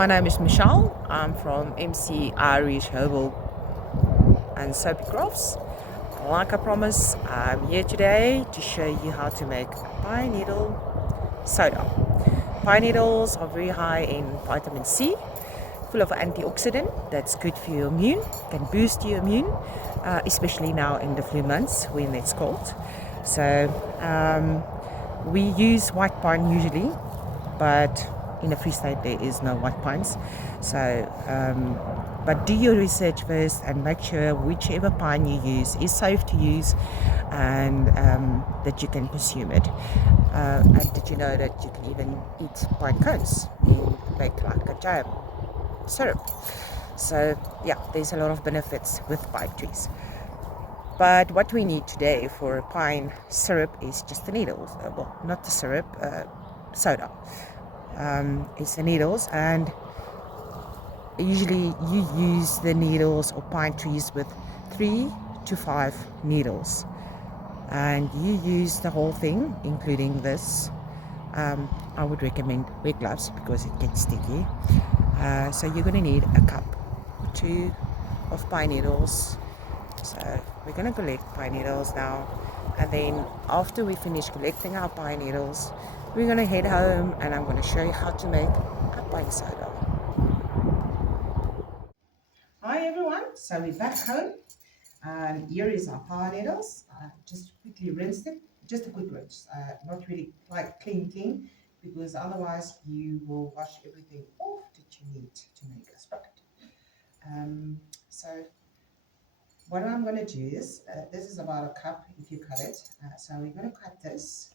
My name is Michelle. I'm from MC Irish Herbal and Soapy Crafts. Like I promised, I'm here today to show you how to make pine needle soda. Pine needles are very high in vitamin C, full of antioxidant that's good for your immune, can boost your immune, especially now in the flu months when it's cold. So we use white pine usually, but in a free state there is no white pines. So but do your research first and make sure whichever pine you use is safe to use, and that you can consume it. And did you know that you can even eat pine cones and make like a jam syrup? So yeah, there's a lot of benefits with pine trees. But what we need today for pine syrup is just the needles. Well, not the syrup, soda. It's the needles, and usually you use the needles or pine trees with 3 to 5 needles, and you use the whole thing including this. I would recommend wear gloves because it gets sticky. So you're going to need a cup or 2 of pine needles. So we're going to collect pine needles now, and then after we finish collecting our pine needles, we're going to head home and I'm going to show you how to make a pine soda. Hi everyone, so we're back home. Here is our pine needles. Just quickly rinsed it, just a quick rinse, not really like clean, because otherwise you will wash everything off that you need to make a sprite. So what I'm going to do is, this is about a cup if you cut it. So we're going to cut this,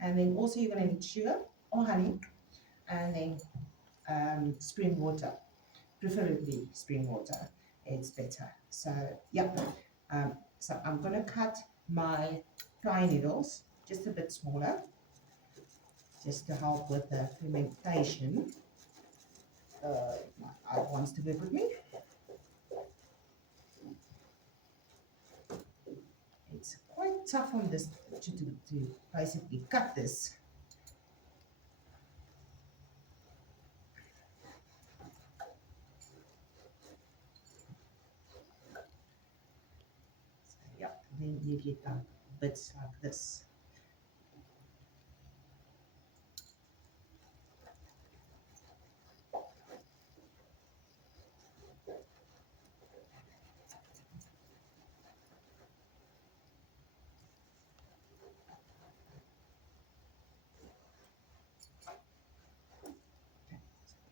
and then also you're going to need sugar or honey, and then spring water, preferably spring water. It's better. So yeah, so I'm going to cut my pine needles just a bit smaller, just to help with the fermentation. My eye wants to work with me. It's quite tough on this to basically cut this. So yeah, then you get bits like this.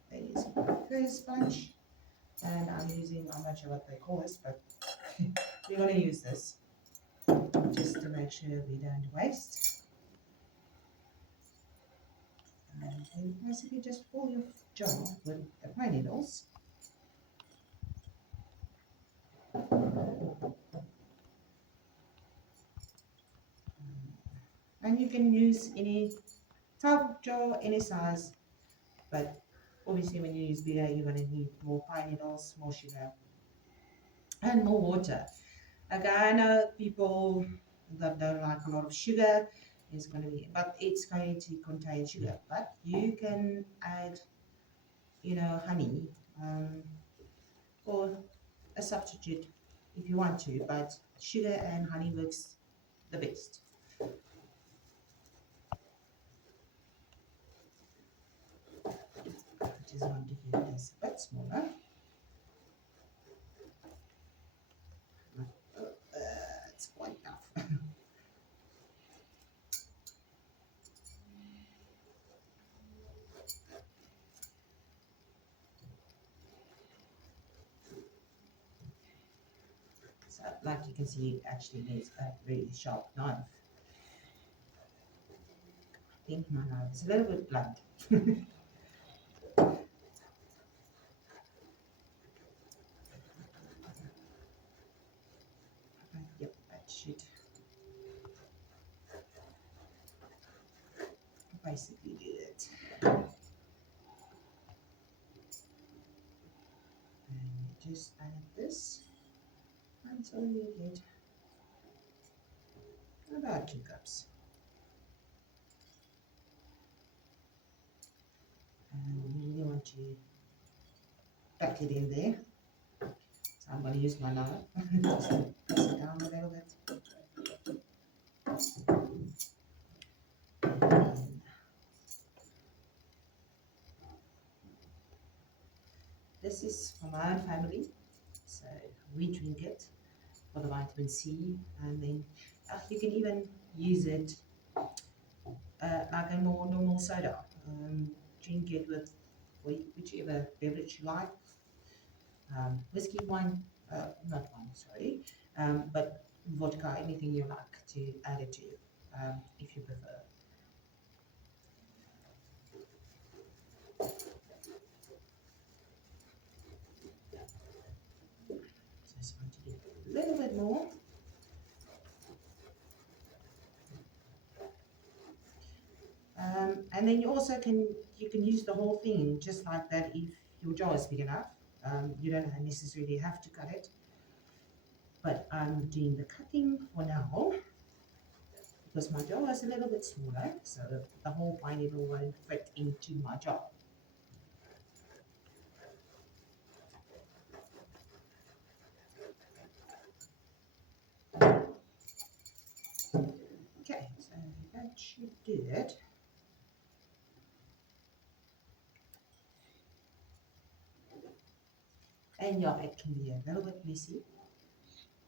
There is my first bunch, and I'm using, I'm not sure what they call this, but we're going to use this just to make sure we don't waste. And then basically just fill your jar with the pine needles. And you can use any type of jar, any size, but obviously when you use bigger, you're going to need more pine needles, more sugar, and more water. Like I know people that don't like a lot of sugar, is going to be, but it's going to contain sugar. But you can add, honey, or a substitute if you want to, but sugar and honey works the best. I just want to do this a bit smaller. It's quite tough. So, like you can see, it actually needs a really sharp knife. I think my knife is a little bit blunt. Yep, that should basically do it. And just add this until you get about 2 cups. And you really want to pack it in there. So I'm going to use my knife just to press it down a little bit. And this is for my own family, so we drink it for the vitamin C, and then you can even use it like a more normal soda. Drink it with whichever beverage you like. Whiskey, wine, not wine, sorry, but vodka, anything you like to add it to, if you prefer. So I just want to get a little bit more. And then you also can use the whole thing just like that if your jar is big enough. You don't necessarily have to cut it, but I'm doing the cutting for now because my jar is a little bit smaller, so the whole pineapple won't fit into my jar. Okay, so that should do it. And yeah, it can be a little bit messy,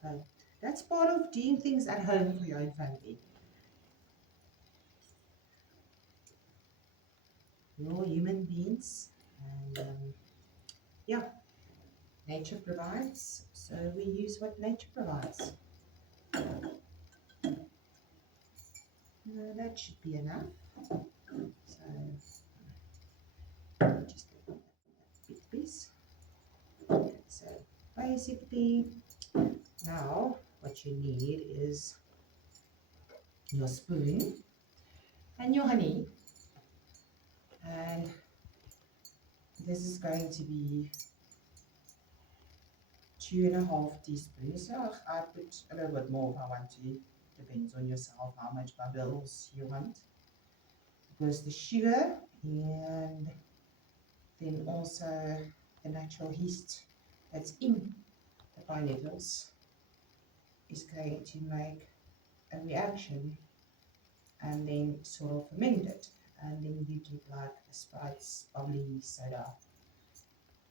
but that's part of doing things at home for your own family. We're all human beings, and yeah, nature provides, so we use what nature provides. That should be enough. So just a big piece. Okay, so basically, now what you need is your spoon and your honey, and this is going to be 2.5 teaspoons. So I put a little bit more if I want to. Depends on yourself how much bubbles you want. Because the sugar and then also the natural yeast that's in the pineapples is going to make a reaction and then sort of ferment it. And then you get like a sprite bubbly soda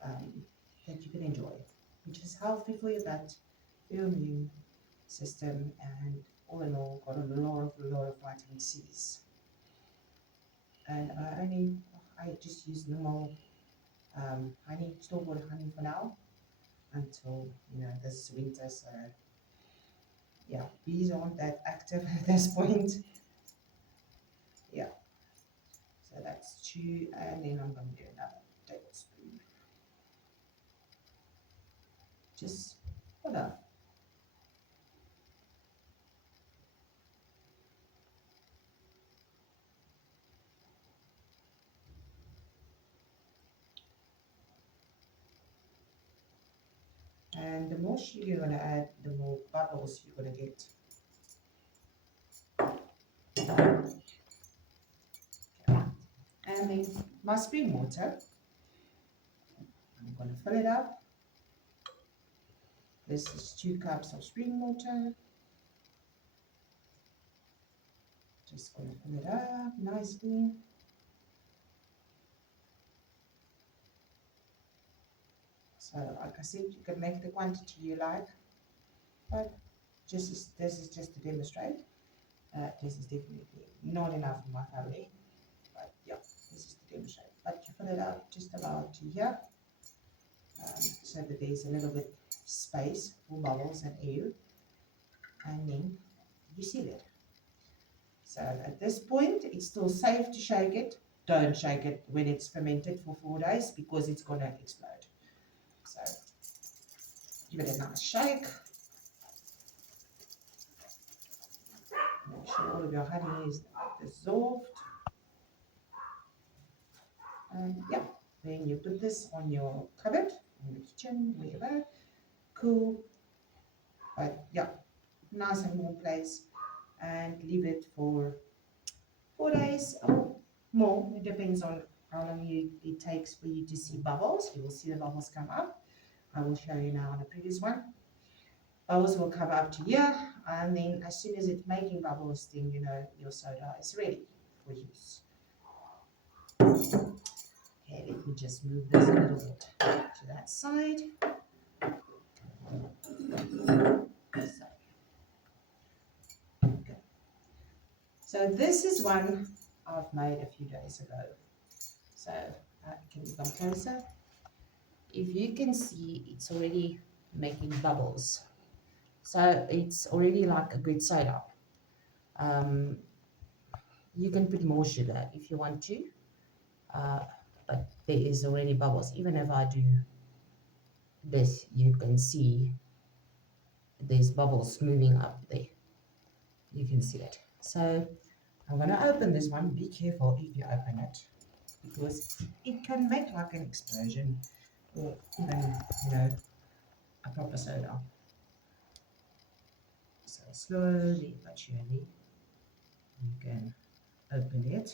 that you can enjoy, which is healthy for your gut, your immune system, and all in all got a lot of vitamin C's. And I just use normal honey, store-bought honey for now until this winter. So yeah, bees aren't that active at this point. Yeah, so that's 2, and then I'm going to do another tablespoon just for that. And the more sugar you're going to add, the more bubbles you're going to get. And then my spring water, I'm going to fill it up. This is 2 cups of spring water. Just going to fill it up nicely. So like I said, you can make the quantity you like, but this is just to demonstrate. This is definitely not enough for my family, but yeah, this is to demonstrate. But you fill it up just about to here, so that there's a little bit space for bubbles and air, and then you seal it. So at this point, it's still safe to shake it. Don't shake it when it's fermented for 4 days because it's going to explode. So give it a nice shake. Make sure all of your honey is dissolved. And yeah, then you put this on your cupboard, in the kitchen, wherever, cool. But yeah, nice and warm place, and leave it for 4 days or more. It depends on how long it takes for you to see bubbles. You will see the bubbles come up. I will show you now on the previous one. Bubbles will come up to here, and then as soon as it's making bubbles, then you know your soda is ready for use. Okay, let me just move this a little bit to that side. So this is one I've made a few days ago. So can you come closer? If you can see, it's already making bubbles. So it's already like a good soda. You can put more sugar if you want to, but there is already bubbles. Even if I do this, you can see there's bubbles moving up there. You can see it. So I'm going to open this one. Be careful if you open it, because it can make like an explosion, or even, you know, a proper soda. So slowly but surely you can open it.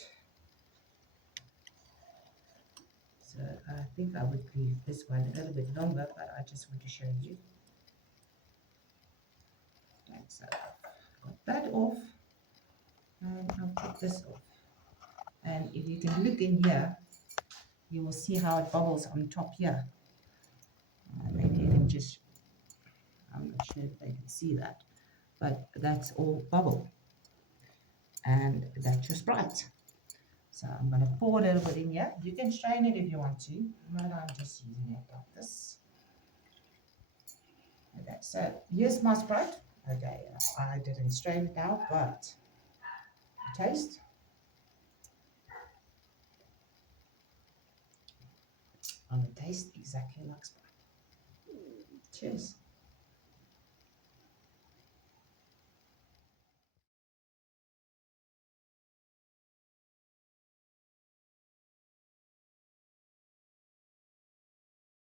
So I think I would leave this one a little bit longer, but I just want to show you. And so I've got that off, and I'll put this off. And if you can look in here, you will see how it bubbles on top here. Maybe you can just, I'm not sure if they can see that, but that's all bubble. And that's your Sprite. So I'm going to pour a little bit in here. You can strain it if you want to, but I'm just using it like this. Okay, so here's my Sprite. Okay, I didn't strain it now, but taste. And it tastes exactly like Sprite. Cheers.